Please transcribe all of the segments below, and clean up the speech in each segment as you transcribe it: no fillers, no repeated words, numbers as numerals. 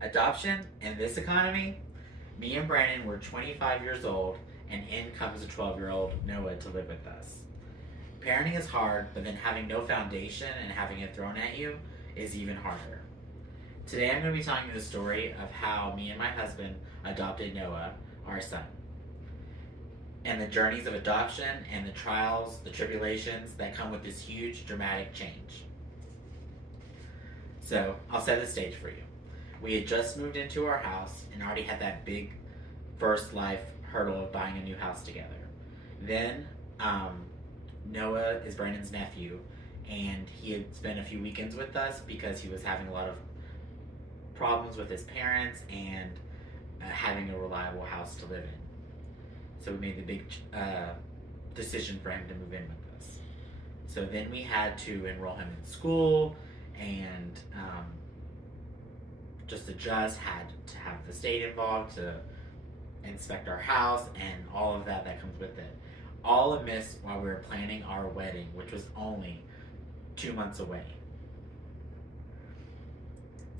Adoption in this economy, me and Brandon were 25 years old, and in comes a 12-year-old Noah to live with us. Parenting is hard, but then having no foundation and having it thrown at you is even harder. Today I'm going to be telling you the story of how me and my husband adopted Noah, our son, and the journeys of adoption and the trials, the tribulations that come with this huge, dramatic change. So, I'll set the stage for you. We had just moved into our house and already had that big first life hurdle of buying a new house together. Then, Noah is Brandon's nephew, and he had spent a few weekends with us because he was having a lot of problems with his parents and having a reliable house to live in. So we made the big decision for him to move in with us. So then we had to enroll him in school and just adjust, had to have the state involved to inspect our house and all of that comes with it. All amiss while we were planning our wedding, which was only 2 months away.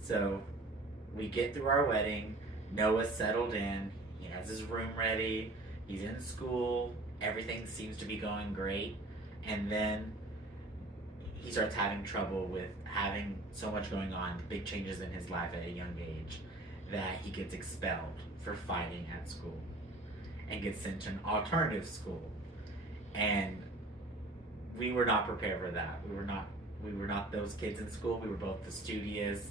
So we get through our wedding, Noah's settled in, he has his room ready, he's in school, everything seems to be going great, and then he starts having trouble with having so much going on, big changes in his life at a young age, that he gets expelled for fighting at school and gets sent to an alternative school. And we were not prepared for that. We were not those kids in school. We were both the studious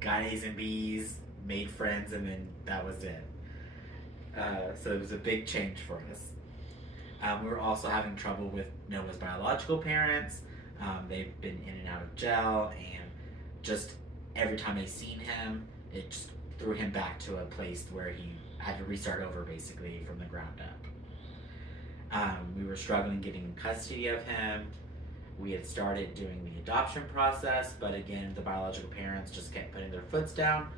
guys and bees, made friends, and then that was it. So it was a big change for us. We were also having trouble with Noah's biological parents. They've been in and out of jail, and just every time they seen him, it just threw him back to a place where he had to restart over basically from the ground up. We were struggling getting custody of him. We had started doing the adoption process, but again, the biological parents just kept putting their foots down,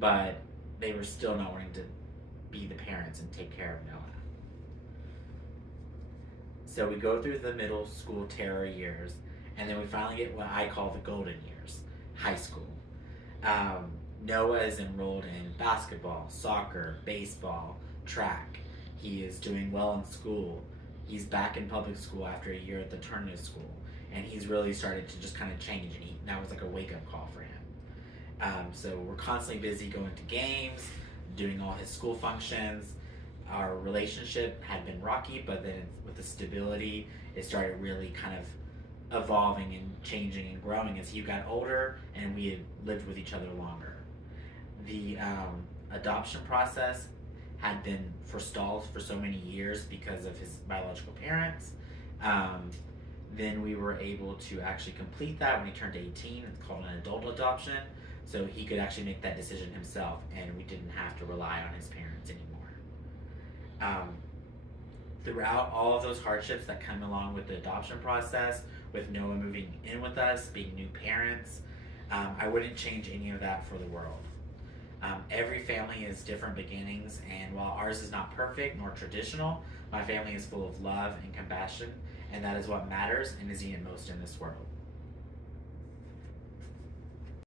but they were still not wanting to be the parents and take care of Noah. So we go through the middle school terror years, and then we finally get what I call the golden years, high school. Noah is enrolled in basketball, soccer, baseball, track. He is doing well in school. He's back in public school after a year at the alternative school, and he's really started to just kind of change, and that was like a wake-up call for him. So we're constantly busy going to games, doing all his school functions. Our relationship had been rocky, but then with the stability, it started really kind of evolving and changing and growing as he got older and we had lived with each other longer. The adoption process had been forestalled for so many years because of his biological parents. Then we were able to actually complete that when he turned 18. It's called an adult adoption, so he could actually make that decision himself, and we didn't have to rely on his parents anymore. Throughout all of those hardships that come along with the adoption process, with Noah moving in with us, being new parents, I wouldn't change any of that for the world. Every family has different beginnings, and while ours is not perfect nor traditional, my family is full of love and compassion, and that is what matters and is needed most in this world.